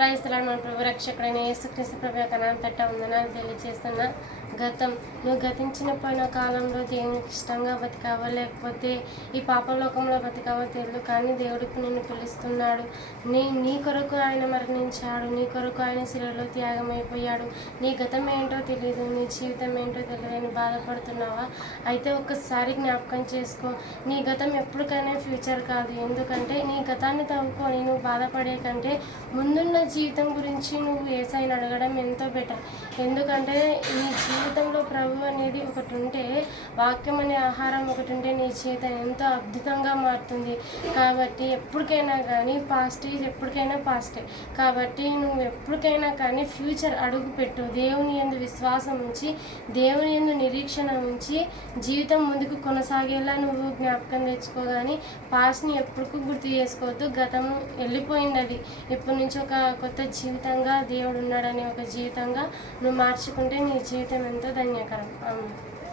Praise the lord. మన ప్రభు రక్షకుడైన యేసుక్రీస్తు ప్రభు యొక్క నామమున పేరట వందనాలు తెలియజేస్తున్నా. నువ్వు గతించిన పోయిన కాలంలో దేవునికి ఇష్టంగా బతికావా, లేకపోతే ఈ పాపలోకంలో బతికావో తెలియదు, కానీ దేవుడికి నిన్ను పిలుస్తున్నాడు. నీ కొరకు ఆయన మరణించాడు, నీ కొరకు ఆయన శిలువలో త్యాగమైపోయాడు. నీ గతం ఏంటో తెలియదు, నీ జీవితం ఏంటో తెలియదని బాధపడుతున్నావా? అయితే ఒక్కసారి జ్ఞాపకం చేసుకో. నీ గతం ఎప్పటికైనా ఫ్యూచర్ కాదు. ఎందుకంటే నీ గతాన్ని తవ్వుకొని నువ్వు బాధపడే కంటే ముందున్న జీవితం గురించి నువ్వు యేసయ్యను అడగడం ఎంతో బెటర్. ఎందుకంటే నీ జీవితంలో ప్రభు అనేది ఒకటి ఉంటే, వాక్యం అనే ఆహారం ఒకటి ఉంటే నీ జీవితం ఎంతో అద్భుతంగా మారుతుంది. కాబట్టి ఎప్పటికైనా కానీ పాస్ట్ ఈజ్ ఎప్పటికైనా పాస్టే. కాబట్టి నువ్వు ఎప్పటికైనా కానీ ఫ్యూచర్ అడుగు పెట్టు. దేవుని యందు విశ్వాసం ఉంచి, దేవుని యందు నిరీక్షణ ఉంచి జీవితం ముందుకు కొనసాగేలా నువ్వు జ్ఞాపకం తెచ్చుకో. కానీ పాస్ట్ని ఎప్పటికూ గుర్తు చేసుకోవద్దు. గతం వెళ్ళిపోయింది, అది ఇప్పటి నుంచి ఒక కొత్త జీవితంగా దేవుడు ఉన్నాడని ఒక జీవితంగా నువ్వు మార్చుకుంటే నీ జీవితం ఎంతో ధన్యకరం. ఆమేన్.